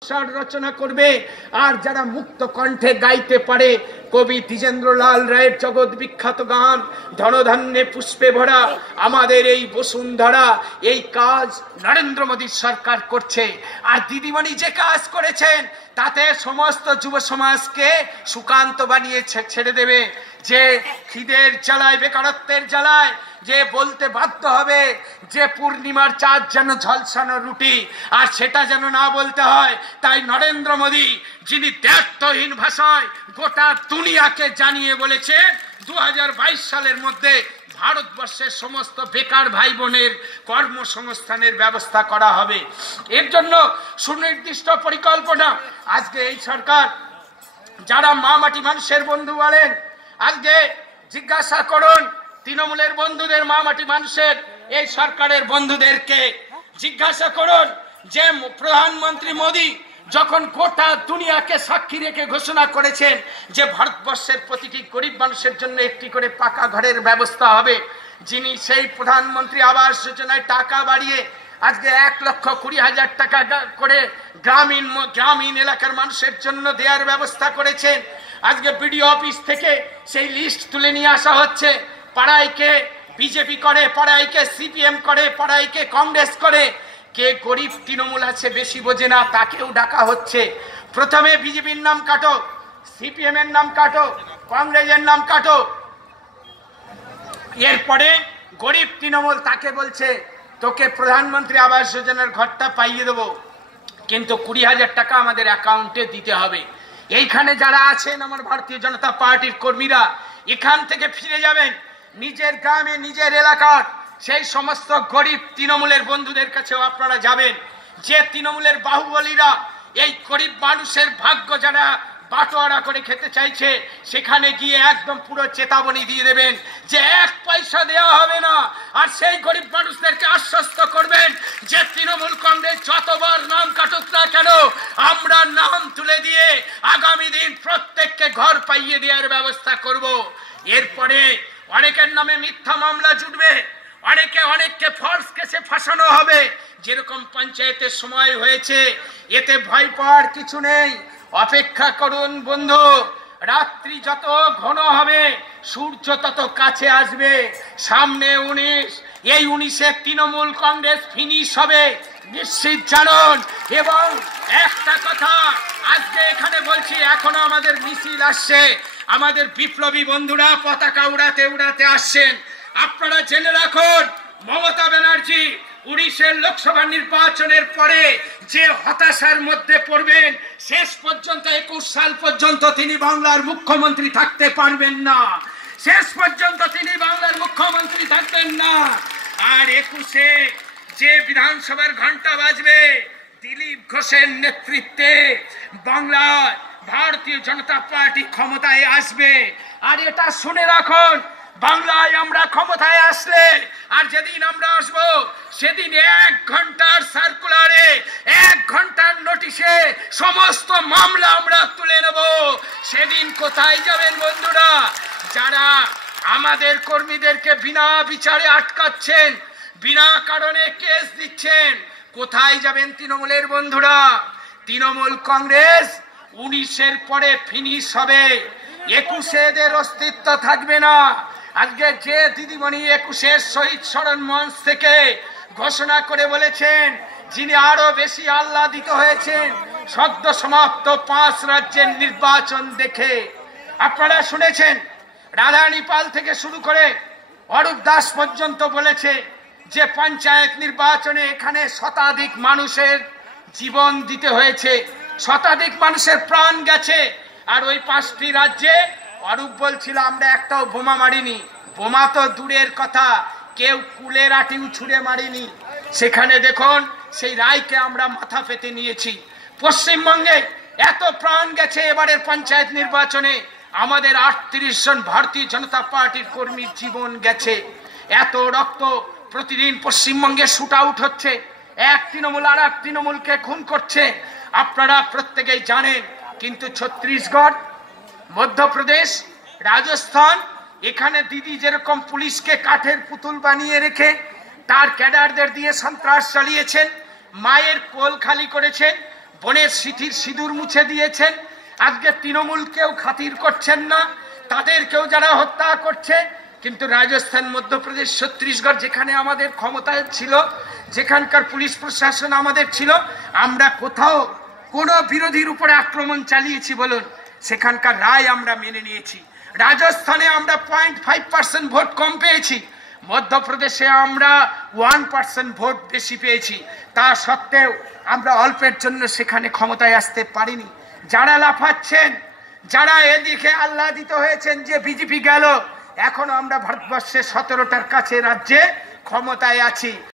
রচনা করবে। আর যারা মুক্ত কণ্ঠে গাইতে পারে কবি দ্বিজেন্দ্রলাল রায়ের জগৎ বিখ্যাত গান ধনধান্যে পুষ্পে ভরা আমাদের এই বসুন্ধরা, এই কাজ নরেন্দ্র মোদী সরকার করছে। আর দিদিমণি যে কাজ করেছেন তাতে সমস্ত যুব সমাজকে সুকান্ত বানিয়ে ছেড়ে দেবে। যে খিদের জ্বালায়, বেকারত্বের জ্বালায় যে বলতে বাধ্য হবে যে পূর্ণিমার চাঁদ যেন ঝলসানো রুটি, আর সেটা যেন না বলতে হয়। তাই নরেন্দ্র মোদী, যিনি দ্ব্যর্থহীন ভাষায় গোটা দুনিয়াকে জানিয়ে বলেছেন 2022 সালের মধ্যে ভারতবর্ষের সমস্ত বেকার ভাই বোনের কর্মসংস্থানের ব্যবস্থা করা হবে। এর জন্য সুনির্দিষ্ট পরিকল্পনা। আজকে এই সরকার যারা মা মাটি মানুষের বন্ধু বলেন, আজকে জিজ্ঞাসা করুন তৃণমূলের বন্ধুদের, মা মাটি মানুষের এই সরকারের বন্ধুদেরকে জিজ্ঞাসা করুন যে প্রধানমন্ত্রী মোদী যখন গোটা দুনিয়াকে সাক্ষী রেখে ঘোষণা করেছেন যে ভারতবর্ষের প্রতিটি গরিব মানুষের জন্য একটি করে পাকা ঘরের ব্যবস্থা হবে, যিনি সেই প্রধানমন্ত্রী আবাস যোজনায় টাকা বাড়িয়ে আজকে 1,20,000 টাকা করে গ্রামীণ এলাকার মানুষের জন্য দেওয়ার ব্যবস্থা করেছেন। আজকে বিডিও অফিস থেকে সেই লিস্ট তুলে নিয়ে আসা হচ্ছে। পাড়ায় কে বিজেপি করে, পাড়ায় কে সিপিএম করে, পাড়ায় কে কংগ্রেস করে, কে গরিব তৃণমূল আছে বেশি বোঝে না তাকেও ডাকা হচ্ছে। প্রথমে বিজেপির নাম কাটো, সিপিএম এর নাম কাটো, কংগ্রেসের নাম কাটো, এরপরে গরিব তৃণমূল তাকে বলছে তোকে প্রধানমন্ত্রী আবাস যোজনার ঘরটা পাইয়ে দেবো, কিন্তু 20,000 টাকা আমাদের অ্যাকাউন্টে দিতে হবে। এইখানে যারা আছেন আমার ভারতীয় জনতা পার্টির কর্মীরা, এখান থেকে ফিরে যাবেন নিজের গ্রামে, নিজের এলাকার সেই সমস্ত গরিব তৃণমূলের বন্ধুদের কাছেও আপনারা যাবেন। যে তৃণমূলের বাহুবলীরা এই গরিব মানুষের ভাগ্য যারা বাটোয়ারা করে খেতে চাইছে, সেখানে গিয়ে একদম পুরো চেতাবনী দিয়ে দেবেন যে 1 পয়সা দেওয়া হবে না। আর সেই গরিব মানুষদেরকে আশ্বস্ত করবেন যে তৃণমূল কংগ্রেস যতবার নাম কাটুক না কেন, আমরা নাম তুলে দিয়ে আগামী দিন প্রত্যেককে ঘর পাইয়ে দেওয়ার ব্যবস্থা করব। এরপরে অনেকের নামে মিথ্যা মামলা জুটবে, অনেককে ফলস কেসে ফাঁসানো হবে, যেরকম পঞ্চায়েতের সময় হয়েছে। এতে ভয় পাওয়ার কিছু নেই। অপেক্ষা করুন বন্ধু, রাত্রি যত ঘন হবে সূর্য তত কাছে আসবে। সামনে 19, এই 19-এ তৃণমূল কংগ্রেস ফিনিশ হবে নিশ্চিত জানুন। এবং একটা কথা আজকে এখানে বলছি, এখনো আমাদের মিছিল আসছে, আমাদের বিপ্লবী বন্ধুরা পতাকা উড়াতে উড়াতে আসছেন। আপনারা জেনে রাখুন মমতা ব্যানার্জি 19-এর লোকসভা নির্বাচনের পরে যে হতাশার মধ্যে পড়বেন, শেষ পর্যন্ত 21 সাল পর্যন্ত তিনি বাংলার মুখ্যমন্ত্রী থাকতে পারবেন না। শেষ পর্যন্ত তিনি বাংলার মুখ্যমন্ত্রী থাকবেন না। আর 21-এ যে বিধানসভার ঘন্টা বাজবে, দিলীপ ঘোষের নেতৃত্বে বাংলার ভারতীয় জনতা পার্টি ক্ষমতায় আসবে। আর এটা শুনে রাখুন, বাংলায় আমরা ক্ষমতায় আসলে, আর যেদিন আমরা আসব সেদিন 1 ঘন্টার সার্কুলারে, 1 ঘন্টার নোটিশে সমস্ত মামলা আমরা তুলে নেব। সেদিন কোথায় যাবেন বন্ধুরা? যারা আমাদের কর্মীদেরকে বিনা বিচারে আটকাচ্ছেন, বিনা কারণে কেস দিচ্ছেন, কোথায় যাবেন তৃণমূলের বন্ধুরা? তৃণমূল কংগ্রেস 19-এর পরে ফিনিশ হবে, 21-এ এদের অস্তিত্ব থাকবে না। আজকে যে দিদিমণি 21-এর শহীদ স্মরণ মঞ্চ থেকে ঘোষণা করে বলেছেন, যিনি আরো বেশি আহ্লাদিত হয়েছেন সদ্য সমাপ্ত 5 রাজ্যের নির্বাচন দেখে। আপনারা শুনেছেন রাধারানী পাল থেকে শুরু করে অরূপ দাস পর্যন্ত বলেছে যে পঞ্চায়েত নির্বাচনে এখানে শতাধিক মানুষের জীবন দিতে হয়েছে, শতাধিক মানুষের প্রাণ গেছে। আর ওই 5টি রাজ্যে অরূপ বলছিল আমরা একটাও বোমা মারিনি। বোমা তো দূরের কথা, কেউ কুলের আটিও ছুঁড়ে মারিনি। সেখানে দেখুন সেই রায়কে আমরা মাথা পেতে নিয়েছি। পশ্চিমবঙ্গে এত প্রাণ গেছে এবারের পঞ্চায়েত নির্বাচনে, আমাদের 38 জন ভারতীয় জনতা পার্টির কর্মীর জীবন গেছে। এত রক্ত প্রতিদিন পশ্চিমবঙ্গে শুট আউট হচ্ছে, এক তৃণমূল আর এক তৃণমূলকে খুন করছে, আপনারা প্রত্যেকেই জানেন। কিন্তু ছত্তিশগড়, মধ্যপ্রদেশ, রাজস্থান, এখানে দিদি যেরকম পুলিশকে কাঠের পুতুল বানিয়ে রেখে তার ক্যাডারদের দিয়ে সন্ত্রাস চালিয়েছেন, মায়ের কোল খালি করেছেন, বোনের সিঁথির সিঁদুর মুছে দিয়েছেন। আজকে তৃণমূলকেও খাতির করছেন না, তাদেরকেও যারা হত্যা করছে। কিন্তু রাজস্থান, মধ্যপ্রদেশ, ছত্তিশগড় যেখানে আমাদের ক্ষমতায় ছিল, যেখানকার পুলিশ প্রশাসন আমাদের ছিল, আমরা কোথাও কোনো বিরোধীর উপরে আক্রমণ চালিয়েছি বলুন? সেখানকার রায় আমরা মেনে নিয়েছি। রাজস্থানে আমরা 0.5% ভোট কম পেয়েছি, মধ্যপ্রদেশে আমরা 1% ভোট বেশি পেয়েছি। তা সত্ত্বেও আমরা অল্পের জন্য সেখানে ক্ষমতায় আসতে পারিনি। যারা লাফাচ্ছেন, যারা এদিকে আহ্লাদিত হয়েছেন যে বিজেপি গেল, এখনো আমরা ভারতবর্ষের 17টার কাছে রাজ্যে ক্ষমতায় আছি।